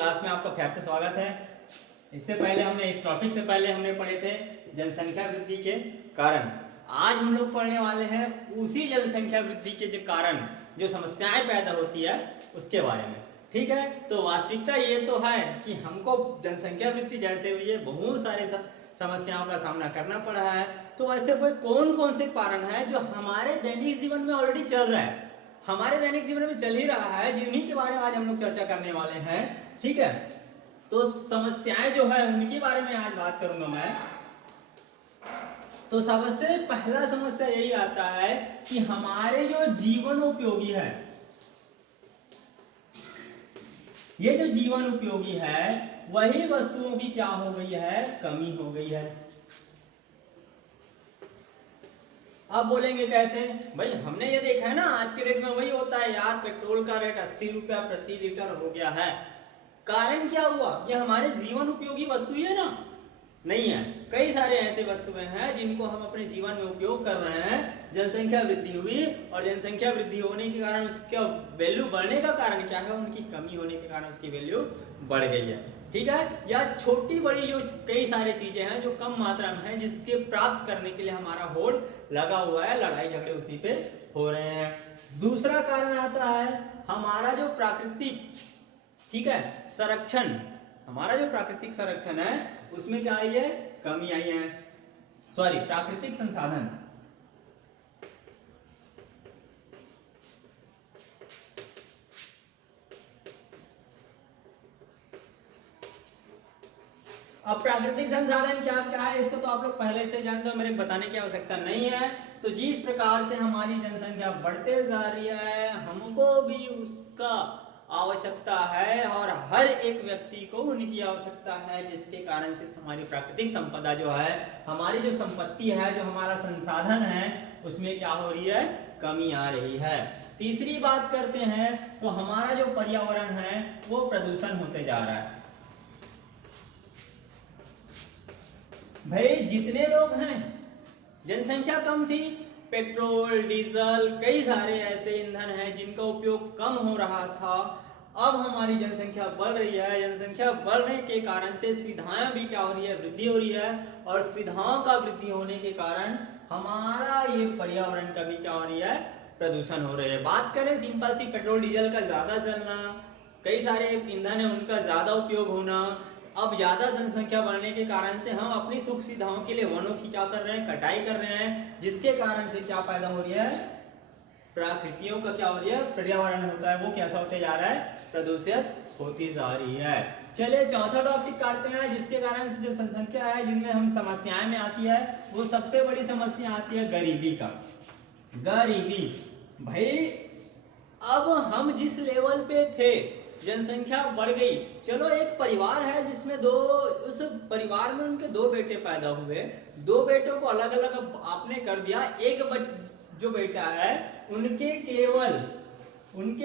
Class में आपका फिर से स्वागत है। इससे पहले हमने इस टॉपिक से पहले हमने पढ़े थे जनसंख्या वृद्धि के कारण। आज हम लोग पढ़ने वाले हैं उसी जनसंख्या वृद्धि के जो कारण, जो समस्याएं पैदा होती है उसके बारे में। ठीक है, तो वास्तविकता ये तो है कि हमको जनसंख्या वृद्धि जैसे हुई है बहुत सारे समस्याओं का सामना करना पड़ा है। तो वैसे कोई कौन कौन से कारण है जो हमारे दैनिक जीवन में ऑलरेडी चल रहा है, हमारे दैनिक जीवन में चल ही रहा है, जिन्हीं के बारे में आज हम लोग चर्चा करने वाले हैं। ठीक है, तो समस्याएं जो है उनके बारे में आज बात करूंगा मैं। तो सबसे पहला समस्या यही आता है कि हमारे जो जीवन उपयोगी है, ये जो जीवन उपयोगी है वही वस्तुओं की क्या हो गई है, कमी हो गई है। अब बोलेंगे कैसे? भाई हमने ये देखा है ना, आज के डेट में वही होता है यार, पेट्रोल का रेट 80 रुपया प्रति लीटर हो गया है। कारण क्या हुआ? ये हमारे जीवन उपयोगी वस्तु है ना? नहीं है, कई सारे ऐसे वस्तुएं हैं जिनको हम अपने जीवन में उपयोग कर रहे हैं। जनसंख्या वृद्धि हुई और जनसंख्या वृद्धि होने के कारण उसका वैल्यू बढ़ने का कारण क्या है? उनकी कमी होने के कारण उसकी वैल्यू बढ़ गई है। ठीक है, या छोटी बड़ी जो कई सारी चीजें हैं जो कम मात्रा में है, जिसके प्राप्त करने के लिए हमारा होड़ लगा हुआ है, लड़ाई झगड़े उसी पे हो रहे हैं। दूसरा कारण आता है हमारा जो प्राकृतिक, ठीक है, संरक्षण, हमारा जो प्राकृतिक संरक्षण है उसमें क्या आई है? कमी आई है। सॉरी, प्राकृतिक संसाधन। अब प्राकृतिक संसाधन क्या क्या है इसको तो आप लोग पहले से जानते हो, मेरे बताने की आवश्यकता नहीं है। तो जिस प्रकार से हमारी जनसंख्या बढ़ते जा रही है, हमको भी उसका आवश्यकता है और हर एक व्यक्ति को उनकी आवश्यकता है, जिसके कारण से हमारी प्राकृतिक संपदा जो है, हमारी जो संपत्ति है, जो हमारा संसाधन है, उसमें क्या हो रही है? कमी आ रही है। तीसरी बात करते हैं तो हमारा जो पर्यावरण है वो प्रदूषण होते जा रहा है। भाई जितने लोग हैं, जनसंख्या कम थी, पेट्रोल डीजल कई सारे ऐसे ईंधन हैं जिनका उपयोग कम हो रहा था। अब हमारी जनसंख्या बढ़ रही है, जनसंख्या बढ़ने के कारण से सुविधाएं भी क्या हो रही है? वृद्धि हो रही है। और सुविधाओं का वृद्धि होने के कारण हमारा ये पर्यावरण का भी क्या हो रही है? प्रदूषण हो रही है। बात करें सिंपल सी, पेट्रोल डीजल का ज्यादा चलना, कई सारे ईंधन है उनका ज्यादा उपयोग होना, अब ज्यादा जनसंख्या बढ़ने के कारण से हम अपनी सुख सुविधाओं के लिए वनों की क्या कर रहे हैं? कटाई कर रहे हैं, जिसके कारण से क्या पैदा हो रही है? प्रकृतियों का क्या हो रही है? पर्यावरण होता है वो कैसा होते जा रहा है? प्रदूषित होती जा रही है। चलिए चौथा टॉपिक काटते हैं, जिसके कारण से जो जनसंख्या है जिनमें हम समस्याएं में आती है, वो सबसे बड़ी समस्या आती है गरीबी का। गरीबी भाई, अब हम जिस लेवल पे थे, जनसंख्या बढ़ गई, चलो एक परिवार है जिसमें उस परिवार में उनके दो बेटे पैदा हुए, दो बेटों को अलग अलग आपने कर दिया, एक जो बेटा है उनके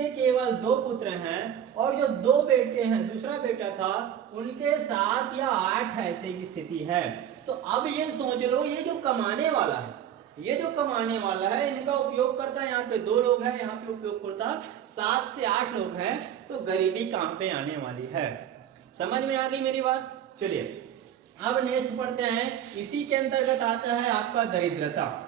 केवल दो पुत्र हैं, और जो दो बेटे हैं, दूसरा बेटा था उनके 7 या 8 ऐसे की स्थिति है। तो अब ये सोच लो, ये जो कमाने वाला है, इनका उपयोगकर्ता यहाँ पे 2 लोग हैं, यहाँ पे उपयोगकर्ता 7 से 8 लोग हैं, तो गरीबी काम पे आने वाली है। समझ में आ गई मेरी बात? चलिए अब नेक्स्ट पढ़ते हैं। इसी के अंतर्गत आता है आपका दरिद्रता।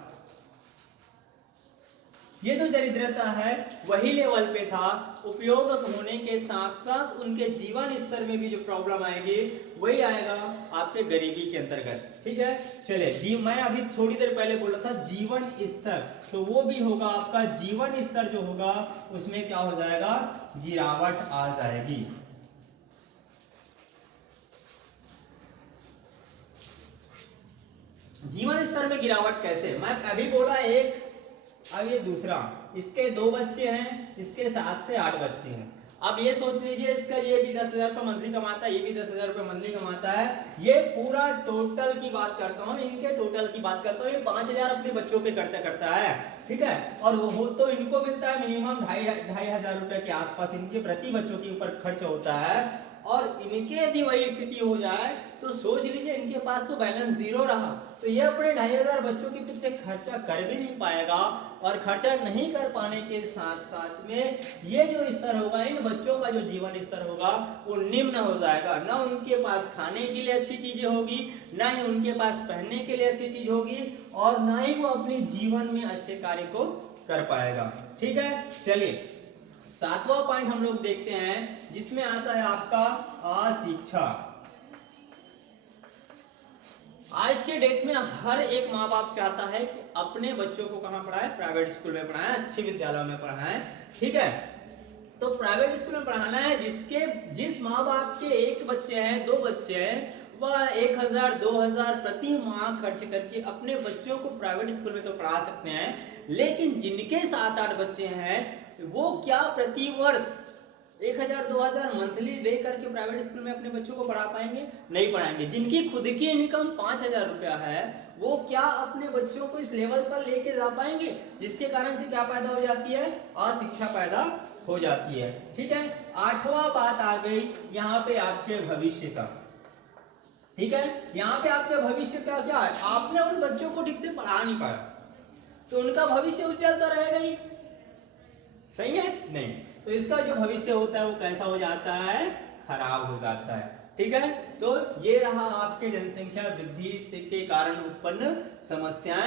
ये जो दरिद्रता है वही लेवल पे था, उपयोग होने के साथ साथ उनके जीवन स्तर में भी जो प्रॉब्लम आएगी वही आएगा आपके गरीबी के अंतर्गत। ठीक है, चलिए मैं अभी थोड़ी देर पहले बोल रहा था जीवन स्तर, तो वो भी होगा आपका जीवन स्तर जो होगा उसमें क्या हो जाएगा? गिरावट आ जाएगी। जीवन स्तर में गिरावट कैसे? मैं अभी बोला एक, अब ये दूसरा, इसके 2 बच्चे हैं, इसके 7 से 8 बच्चे हैं। अब ये सोच लीजिए, इसका ये भी 10,000 रुपये मंथली कमाता है, ये भी 10,000 रुपये मंथली कमाता है। ये पूरा टोटल की बात करता हूँ, इनके टोटल की बात करता हूँ, ये 5,000 अपने बच्चों पे खर्चा करता है। ठीक है, और वो तो इनको मिलता है मिनिमम 2,500 रुपये के आसपास इनके प्रति बच्चों के ऊपर खर्च होता है। और इनके यदि वही स्थिति हो जाए तो सोच लीजिए, इनके पास तो बैलेंस 0 रहा, तो ये अपने 2500 बच्चों के पीछे खर्चा कर भी नहीं पाएगा, और खर्चा नहीं कर पाने के साथ साथ में ये जो स्तर होगा, इन बच्चों का जो जीवन स्तर होगा वो निम्न हो जाएगा। ना उनके पास खाने के लिए अच्छी चीजें होगी, ना ही उनके पास पहनने के लिए अच्छी चीज होगी, और ना ही वो अपने जीवन में अच्छे कार्य को कर पाएगा। ठीक है, चलिए 7वां पॉइंट हम लोग देखते हैं, जिसमें आता है आपका अशिक्षा। आज के डेट में हर एक माँ बाप चाहता है कि अपने बच्चों को कहाँ पढ़ाए, प्राइवेट स्कूल में पढ़ाए, अच्छे विद्यालयों में पढ़ाए। ठीक है, तो प्राइवेट स्कूल में पढ़ाना है, जिस माँ बाप के एक बच्चे हैं, 2 बच्चे हैं, वह 1000 2000 प्रति माह खर्च करके अपने बच्चों को प्राइवेट स्कूल में तो पढ़ा सकते हैं, लेकिन जिनके 7-8 बच्चे हैं वो क्या प्रति वर्ष 1000 2000 मंथली दे करके प्राइवेट स्कूल में अपने बच्चों को पढ़ा पाएंगे? नहीं पढ़ाएंगे। जिनकी खुद की इनकम 5000 रुपया है, वो क्या अपने बच्चों को इस लेवल पर लेके जा पाएंगे? जिसके कारण से क्या पैदा हो जाती है, अशिक्षा पैदा हो जाती है। ठीक है, 8वां बात आ गई यहाँ पे आपके भविष्य का। ठीक है, यहाँ पे आपके भविष्य का क्या है, आपने उन बच्चों को ठीक से पढ़ा नहीं पाया तो उनका भविष्य उज्जवल तो रहेगा ही, सही है नहीं? तो इसका जो भविष्य होता है वो कैसा हो जाता है, खराब हो जाता है। ठीक है, तो ये रहा आपके जनसंख्या वृद्धि के कारण उत्पन्न समस्याएं।